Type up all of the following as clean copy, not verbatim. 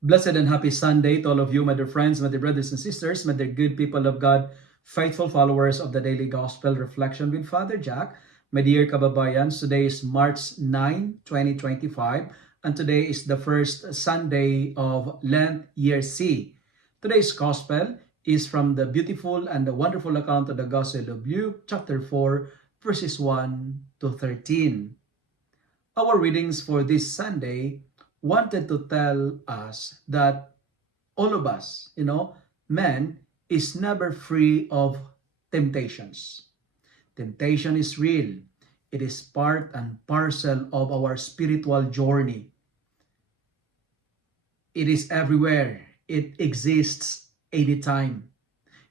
Blessed and happy Sunday to all of you, my dear friends, my dear brothers and sisters, my dear good people of God, faithful followers of the Daily Gospel Reflection with Father Jack. My dear kababayans, today is March 9, 2025, and today is the first Sunday of Lent Year C. Today's Gospel is from the beautiful and the wonderful account of the Gospel of Luke, chapter 4, verses 1 to 13. Our readings for this Sunday wanted to tell us that all of us, man is never free of temptations. Temptation is real. It is part and parcel of our spiritual journey. It is everywhere. It exists anytime.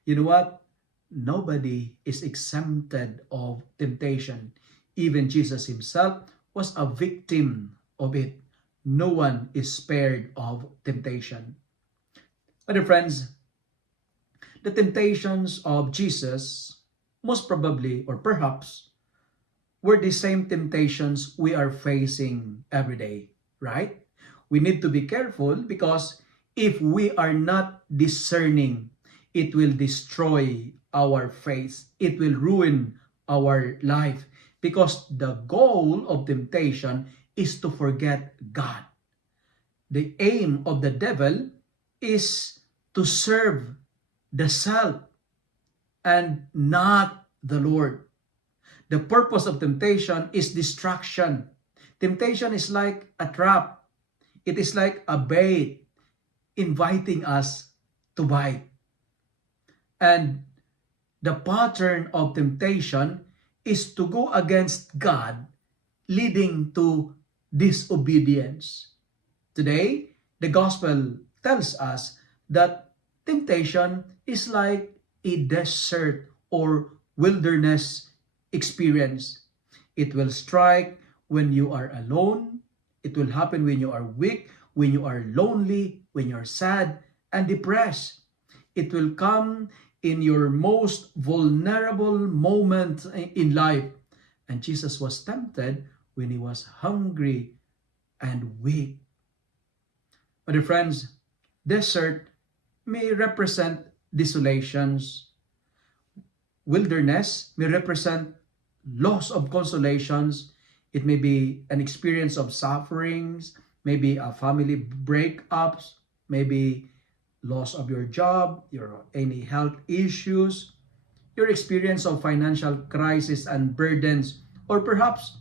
You know what? Nobody is exempted of temptation. Even Jesus himself was a victim of it. No one is spared of temptation. My dear friends, the temptations of Jesus most probably or perhaps were the same temptations we are facing every day, right? We need to be careful because if we are not discerning, it will destroy our faith. It will ruin our life because the goal of temptation is to forget God. The aim of the devil is to serve the self and not the Lord. The purpose of temptation is distraction. Temptation is like a trap. It is like a bait inviting us to bite. And the pattern of temptation is to go against God, leading to disobedience. Today, the gospel tells us that temptation is like a desert or wilderness experience. It will strike when you are alone. It will happen when you are weak, when you are lonely, when you're sad and depressed. It will come in your most vulnerable moment in life. And Jesus was tempted when he was hungry and weak. My dear friends, desert may represent desolations. Wilderness may represent loss of consolations. It may be an experience of sufferings, maybe a family breakups, maybe loss of your job, any health issues, your experience of financial crisis and burdens, or perhaps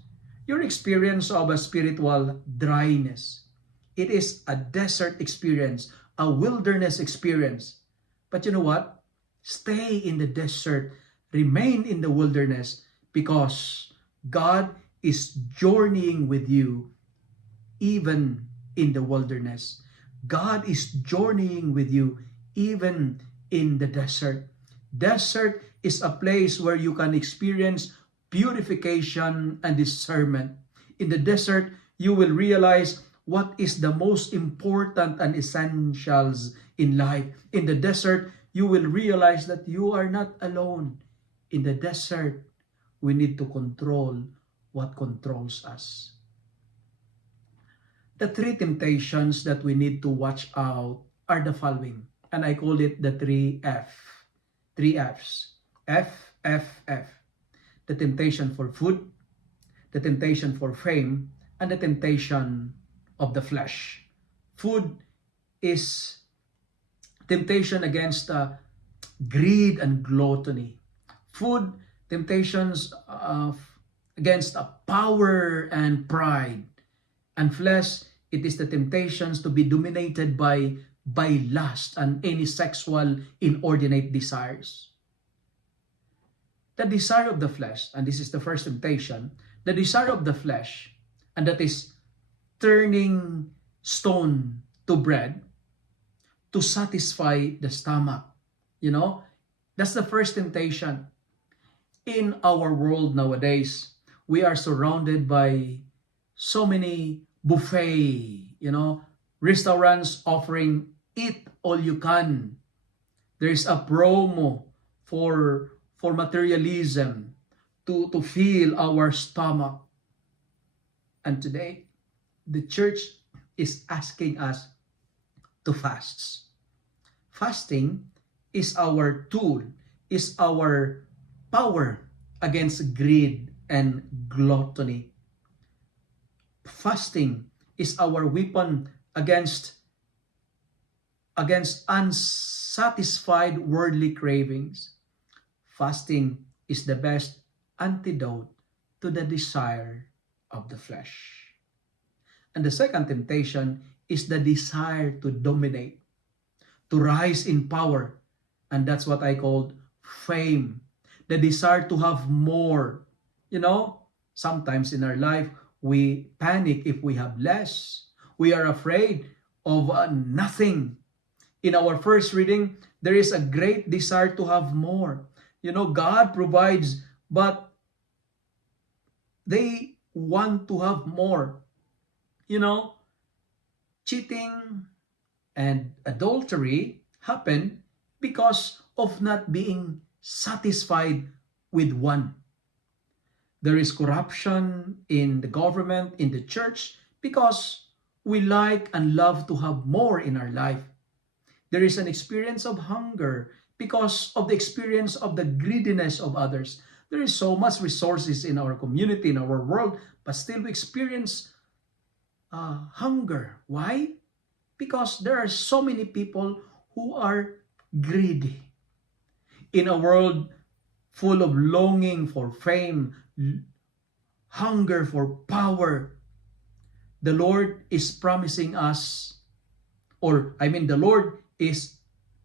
your experience of a spiritual dryness. It is a desert experience, a wilderness experience. But you know what? Stay in the desert, remain in the wilderness because God is journeying with you even in the wilderness. God is journeying with you even in the desert. Desert is a place where you can experience purification and discernment. In the desert, you will realize what is the most important and essentials in life. In the desert, you will realize that you are not alone. In the desert, we need to control what controls us. The three temptations that we need to watch out are the following, and I call it the 3F. 3Fs. F, F, F. The temptation for food, the temptation for fame, and the temptation of the flesh. Food is temptation against greed and gluttony. Food, temptations against power and pride. And flesh, it is the temptations to be dominated by lust and any sexual inordinate desires. The desire of the flesh, and this is the first temptation, the desire of the flesh, and that is turning stone to bread to satisfy the stomach. That's the first temptation. In our world nowadays, we are surrounded by so many buffet, restaurants offering eat all you can. There's a promo for materialism to fill our stomach. And today, the church is asking us to fast. Fasting is our tool, is our power against greed and gluttony. Fasting is our weapon against unsatisfied worldly cravings. Fasting is the best antidote to the desire of the flesh. And the second temptation is the desire to dominate, to rise in power. And that's what I called fame. The desire to have more. You know, sometimes in our life, we panic if we have less. We are afraid of nothing. In our first reading, there is a great desire to have more. You know, God provides, but they want to have more. You know, cheating and adultery happen because of not being satisfied with one. There is corruption in the government, in the church, because we like and love to have more in our life. There is an experience of hunger because of the experience of the greediness of others. There is so much resources in our community, in our world, but still we experience hunger. Why? Because there are so many people who are greedy. In a world full of longing for fame, hunger for power, the Lord is promising us, the Lord is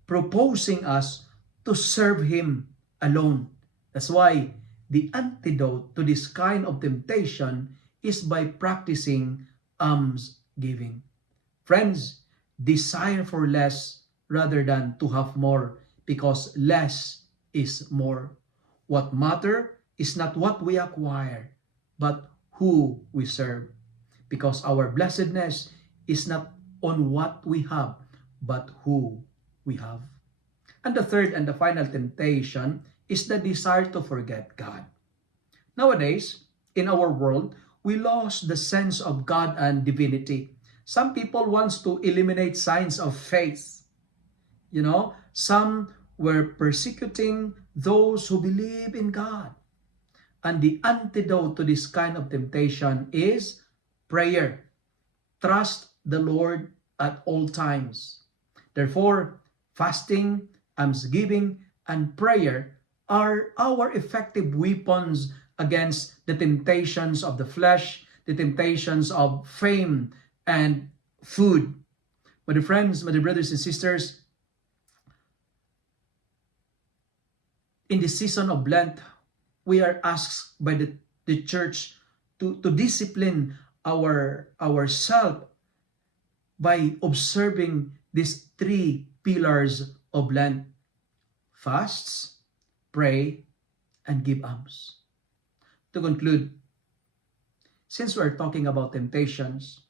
proposing us to serve Him alone. That's why the antidote to this kind of temptation is by practicing almsgiving. Friends, desire for less rather than to have more, because less is more. What matter is not what we acquire, but who we serve. Because our blessedness is not on what we have, but who we have. And the third and the final temptation is the desire to forget God. Nowadays, in our world, we lost the sense of God and divinity. Some people want to eliminate signs of faith. You know, some were persecuting those who believe in God. And the antidote to this kind of temptation is prayer. Trust the Lord at all times. Therefore, fasting, almsgiving, and prayer are our effective weapons against the temptations of the flesh, the temptations of fame and food. My dear friends, my dear brothers and sisters, in the season of Lent, we are asked by the church to discipline ourselves by observing these three pillars of Lent: fasts, pray, and give alms. To conclude, since we're talking about temptations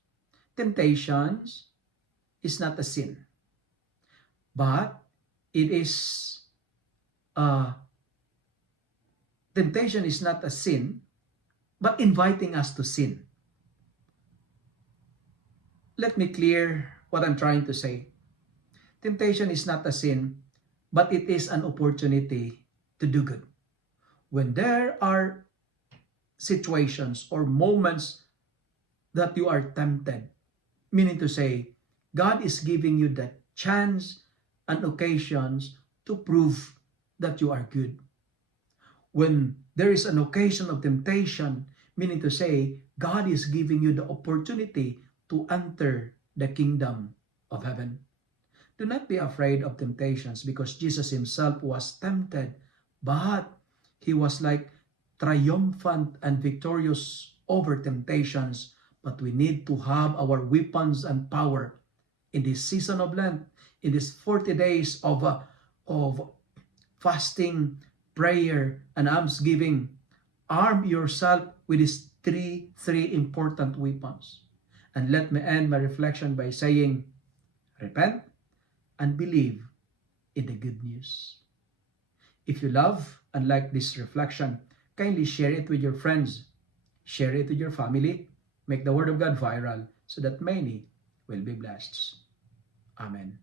is not a sin, but it is temptation is not a sin, but inviting us to sin. Let me clear what I'm trying to say. Temptation is not a sin, but it is an opportunity to do good. When there are situations or moments that you are tempted, meaning to say, God is giving you the chance and occasions to prove that you are good. When there is an occasion of temptation, meaning to say, God is giving you the opportunity to enter the kingdom of heaven. Do not be afraid of temptations, because Jesus Himself was tempted, but He was like triumphant and victorious over temptations. But we need to have our weapons and power in this season of Lent, in these 40 days of fasting, prayer, and almsgiving. Arm yourself with these three important weapons. And let me end my reflection by saying, repent and believe in the good news. If you love and like this reflection, kindly share it with your friends. Share it with your family. Make the Word of God viral so that many will be blessed. Amen.